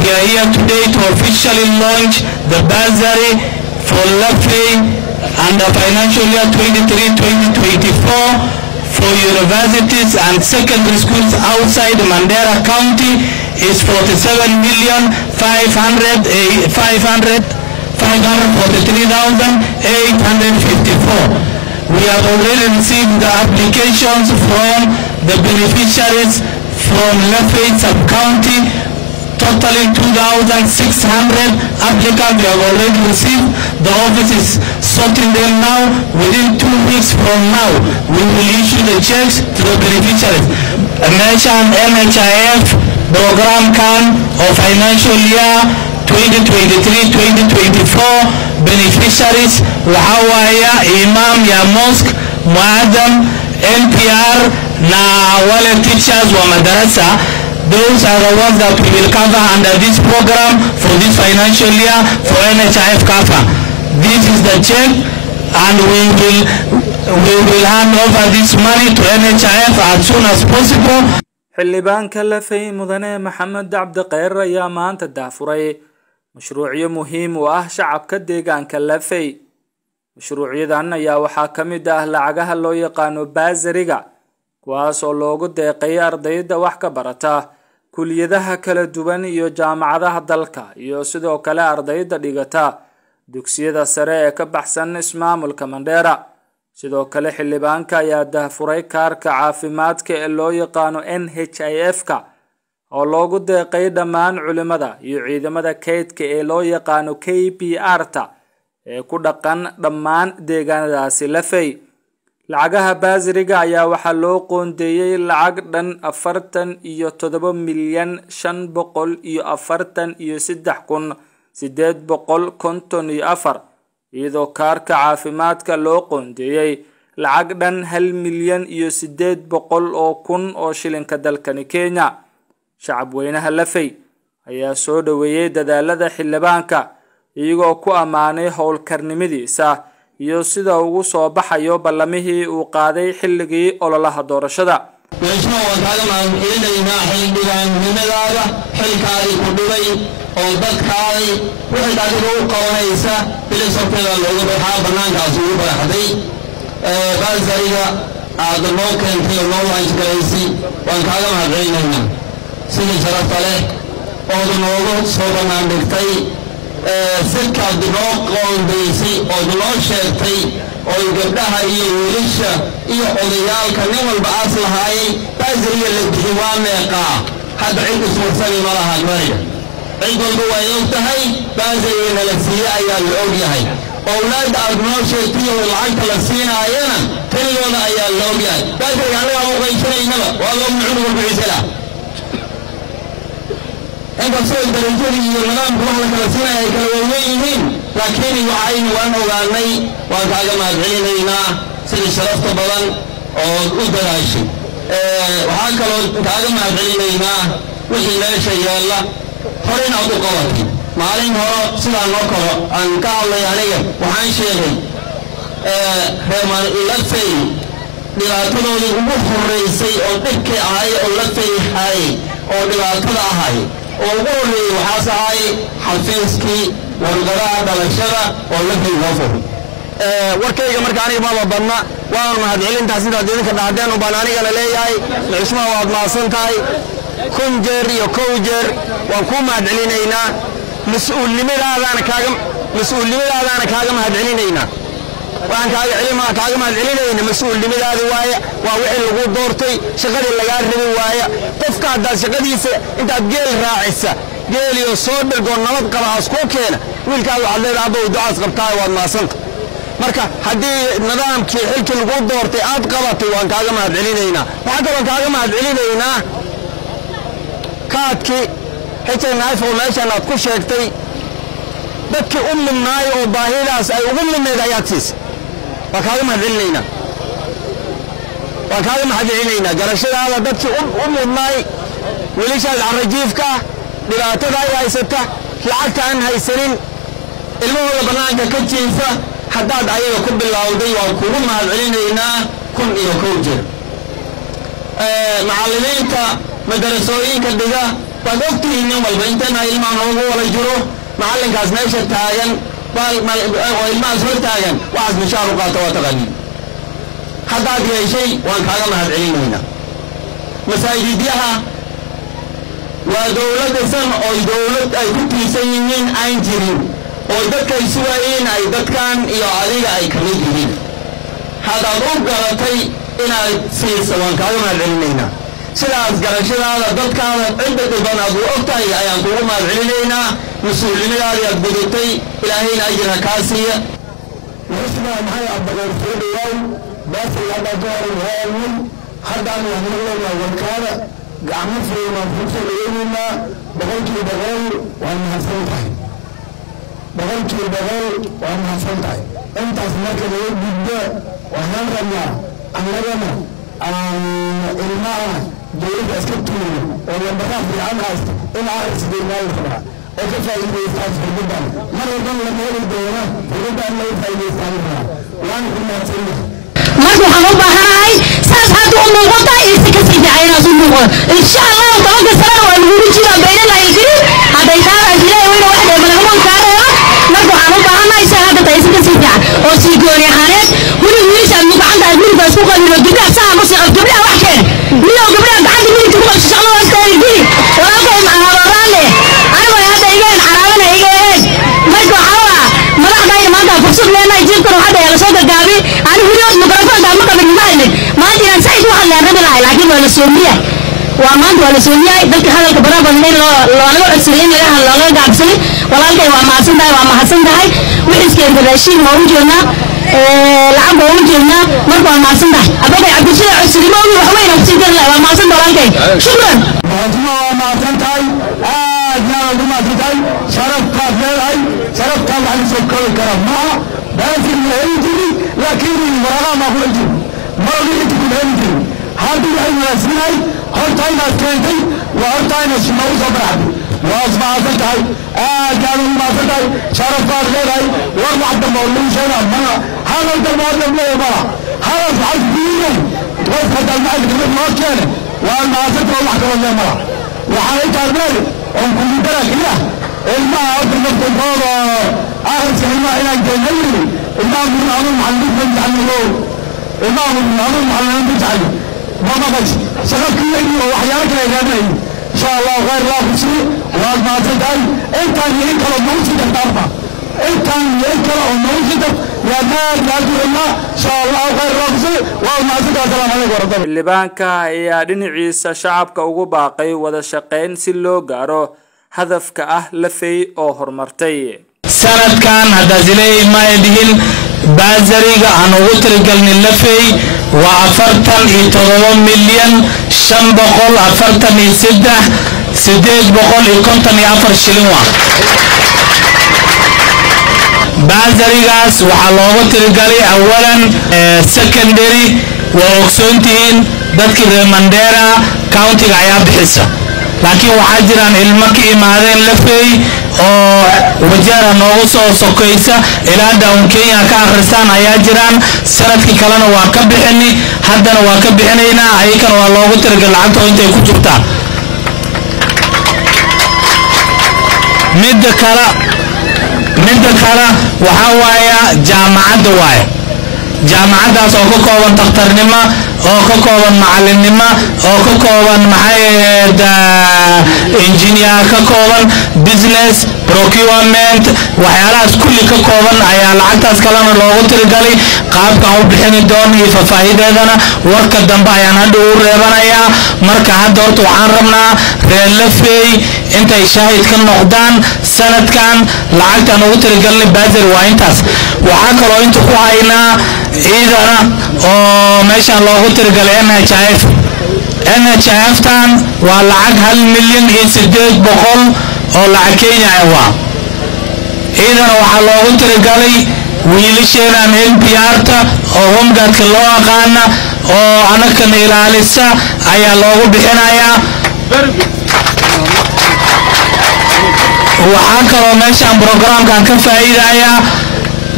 we are here today to officially launch the bursary for LAFEY and the financial year 23-2024 for universities and secondary schools outside Mandera County is 47,543,854. We have already received the applications from the beneficiaries from LAFEY sub-county, totaling 2,600 applicants we have already received. The office is sorting them now. Within 2 weeks from now, we will issue the checks to the beneficiaries. Mention NHIF program can of financial year 2023-2024 beneficiaries Wahawaya, Imam, Ya Mosque, Muadam, NPR, na wale teachers wa madarasa. Those are the ones that we will cover under this program for this financial year for NHIF cover. This is the check, and we will hand over this money to NHIF as soon as possible. xildhibaanka LAFEY mudane maxamed cabdi qeyr ayaa maanta daafuray mashruucyo muhiim u ah shacabka deegaanka LAFEY. mashruucyadan ayaa waxaa ka mid ah lacagaha loo yaqaano baasariga, kuwaas oo loogu deeqay ardayda wax ka barata kuliyadaha kala duwan iyo jaamacadaha dalka, iyo sidoo kale ardayda dhigata dugsiyada sare ee ka baxsan ismaamulka Mandera. sidoo kale xildhibaanka ayaa daafuray kaarka caafimaadka ee loo yaqaano NHIF-ka oo loogu deeqay dhammaan culimada iyo ciidamada kaydka ee loo yaqaano KPR-ta ee ku dhaqan dhammaan deegaanadaasi LAFEY. lacagaha baasiriga ayaa waxaa loo qoondeeyay lacag dhan 47,543,854, iyadoo kaarka caafimaadka loo qoondeeyay lacag dhan 1,800,000 oo shilinka dalkani Kenya. shacab weynaha LAFEY ayaa soo dhaweeyay dadaalada xildhibaanka, iyagoo ku amaanay howlkarnimadiisa iyo sida ugu soo baxayo ballamihii uu qaaday xilligii ololaha doorashada. meesha waa kaaga mahadcelinayna xildhibaannimadaada xilkaadii ku dhibay oo dadkaadii wixii adiga u qabanaysa bilisabteeda loogu baxaa bannaankaas ugu baraxday. baasariga aad noo keentay oo noo laanshgalaysay waan kaaga mahadcelinaynaa. sidii sharafta leh ood noogu soo bannaan dhigtay, sirkaad noo qoondaysay ood noo sheegtay oo gabdhaha iyo wiilasha iyo odayaalka nin walba aas lahaayay baasariga la bixi waa meeqaa. hadda cid iswarsani ma laha mariga, cid walba way og tahay baasariga nala siiye ayaa la og yahay. owlaadda aad noo sheegtay oo lacagta la siinaayana tanigooda ayaa la og yahay. baasariga annagaa u qaybsanaynaba waa loo mucun walbicisala inkastoo darajadii iyo nidaamka wax la kala siinaya ay kala waaweyn yihiin, laakiin waxaynu waan ogaanay. waan kaaga mahadcelinaynaa sidii sharafta badan oo u dadaashay. waxaa kaloo kaaga mahadcelinaynaa wixii meesha yaalla hore inaad u qabatay. maalin hore sidaa noo kalo aan ka hadlay aniga waxaan sheegay reer LAFEY dhibaatadoodii ugu horeysay oo dhibkii ahay oo LAFEY hayay oo dhibaatada ahay oo ugu horreeyay waxaas ahay xafiiskii warqadaha dhalashada oo LAFEY loo furay. warkayga marka aniga maba badna, waan mahadcelintaa sidaad idinka dhahdeen oo baan aniga la leeyahay. cismaha waad mahadsan tahay 1 jeer iyo 1 jeer waan kuu mahadcelinaynaa. mas-uulnimadaadaana kaaga mahadcelinaynaa. waxaan kaaga mahadcelinayna mas-uulnimadaada waaye, waa wixii lagu doortay, shaqadii lagaa rabi waaye. qofka haddaad shaqadiisa intaad geel raacisa, geeliyo soo dhirgoo nabad qaba aas kuu keena, wiilkaad waxaad leedahay abbow ducaas qabtaay waad mahadsanta. marka haddii nidaamkii xilkii lagu doortay aad qabatay waan kaaga mahadcelinaynaa. waxaa kaloo kaaga mahadcelinaynaa kaadkii HNIF oo meeshan aad ku sheegtay, dadkii u midnaay oo baahidaas ay ugu midnayd ayaad siisay. waan kaaga mahadcelinaynaa garashadaada dadkii u midnaay, wiilashaad carajiifka dhibaatada ay haysata, lacagta aan haysanin, ilmahooda bannaanka ka jiifa, haddaad ayaga ku bilowday waan kugu mahadcelinaynaa 1 iyo 1 jeer. macallimiinta madarasooyinka dhiga وقتين يوم البنتنا إلما نوغو ولا جرو معلن كاس ماشي تاين وإلما سوي تاين وعز مشارو قاطة وتغني حتى في شيء وان كاغا مهد علينا هنا مساجد ديها ودولة سن أو دولة أي كتي سينين أين جرين ودك يسوين أي دكان يعالي أي كميدين هذا روب غلطي إنا سيس وان كاغا مهد علينا هنا sidaas garashadaada dadkaada cidda dhiban aad u ogtahay ayaan kugu mahadcelinaynaa mas-uuliyadaadii aad gudatay ilaahayna ajirha kaa siiya واسمع معي عبد الغفور اليوم بس لما ظهر الهامل حد عن يهملنا والكارة قام في منفوسة ليومنا بغلت البغل وأنا حسنتها بغلت البغل وأنا حسنتها أنت أسمعك اليوم جدا وأنا رمنا أنا رمنا الماء جيد أسكتوني ولما بخاف عنها إن عارس بالله الخبر وكيف يستعد في الجبل مرة ضل مول الدورة في الجبل لا يفعل يستعدها وأنا كنا نسلم مرة حنوبة هاي ساس هادو أم الغطاء يستكسي في عينا سنوه إن شاء الله وطبق السلام والمولي جيرا بين الله يجري هذا يتابع جلاي وين واحد من همون كاريا مرة حنوبة هاي ساعدة يستكسي في عينا وسيقوني حانيت ولي ويش المقع عندها يقولي بسوقة من الجبلة ساعة مصيغة الجبلة وحكين ليه الجبلة قاعد يقولي تقول إن شاء الله واسكاري يجري ولكن معها برالي أنا وهذا يجين عرابنا يجين مرة حوا مرة دايما ما ده فرصة لنا يجيب كل واحد يلا صوت الجابي أنا فيديو ميكروفون ده ما قبل ما ما أدري أنا سعيد واحد اللي أنا بلاي لكن ولا سوريا وما أنت ولا سوريا ذلك هذا الكبار بندين لو أنا أرسلين لها الله قاعد سلي ولا أنت وما حسن ده وما حسن ده هاي وإيش كان بالشيء موجودنا لعب موجودنا مرة ما حسن ده أبغى عبد الشيء أرسلين ما هو وين أرسلين له وما حسن ده ولا أنت شكرا ما حسن تاي جنا ما حسن تاي شرف كافر هاي شرف كافر على سكر الكرم ما بس الهندي لكن المرأة ما هو الجن ما هو تقول هندي هذا الناس هاي هرتاي ناس كنتي وهرتاي ناس ما هو صبراد واسمع حسن تاي جنا ما حسن تاي شرف كافر هاي وواحد مولود شنا ما هذا المولود لا يبغى هذا فعل فيه وفد المعلم ما كان وأنا أتت والله كمان ما وحاولت أرمي وكل درك له الماء أقدر نقول هذا آخر شيء الماء إلى الجنة الماء من عظم على النبي جعله الماء من عظم على النبي جعله ما بس شغل كل يوم وحياك لا يجامعي إن شاء الله غير لا بشيء وما أتت أنت اللي أنت لو موجود الضربة أنت اللي أنت لو موجود يا نار يا الله إن شاء الله غير لا بشيء وما أتت السلام عليكم ورحمة الله. xildhibaanka ayaa dhinaciisa shacabka ugu baaqay wada shaqeyn si loo gaaro hadafka ah lafay oo horumartay sanadkan hada zilay ma yadihin baazariga aan ugu tirgalnay lafay waa 47 milyan 543,854 shilin waa baazarigaas waxa loogu tirgalay awalan secondary وأقسمتين ذاتك مانديرا كاونتي عياب بحسة لكن وحاجران علمك إمارين لفي وجارة نوغس أو سوكيسة إلى داون كينيا كأخرسان عياجران سنتك كلانا واكب بحني حدنا واكب بحنينا أيكا والله ترق العقد وانت يكون جبتا مد كلا وحاوايا جامعة دوايا جامعة داس أو كوكوان تختارنما أو كوكوان معلنما أو كوكوان معايد إنجينير كوكوان بيزنس بروكيومنت وحيالات كل كوكوان عيال عتاس كلام اللغة الرجالي قاب كهو بحين الدون يففايدة دنا ورك الدنبا يعني دور ربنا يا مركز هدورت وعرمنا رلفي أنت يشاهد كن نقدان سنة كان لعقت أنا قلت الرجال بازر وإنتاس وحكروا أنتوا قاينا إذا ماشي الله قلت الرجال NHIF تان والعق 1,000,000 بقول أو لعكين عوا إذا وحلا قلت الرجال ويلشين عن NPR تا أو هم قد كلوا قانا أو أنا كن إلى لسه أي الله بحنا يا وحكروا ماشي عن برنامج كان كفاية يا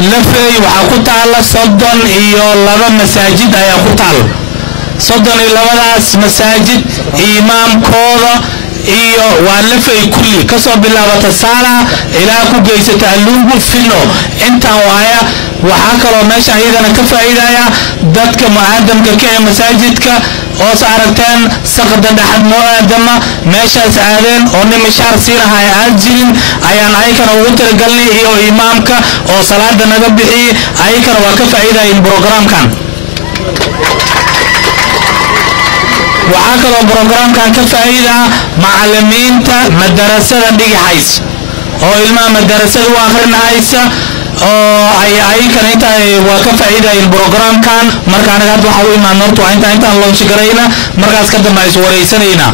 لفي وحكوت على صدن إيو لبا مساجد أيا كوتال صدن إيو لبا مساجد إمام كورا iyo waa lafay kulli kasoo bilaabata saala ilaa ku geysata alungu filo intaan waaya waxaa kaloo meesha iyagana ka faa'iidaya dadka mu'aadamka ka ee masaajidka oo saaragteen saqada dhaxad mu'aadama meeshaas aadeen oo nimishaar siinahay aan jirin ayaan ayagana ugu talagalnay iyo imaamka oo salaada naga bixiyay ayagana waa ka faa'iidayeen programkan waxaa kaloo programkan ka faa'iida macallimiinta madarasada dhigahays oo ilmaha madarasada u akhrinaysa oo ayagana inta waa ka faa'iidayeen programkan marka anaga hadda waxa u imaan horta intaan loo shigarayna markaas ka dambe ay wareysanayna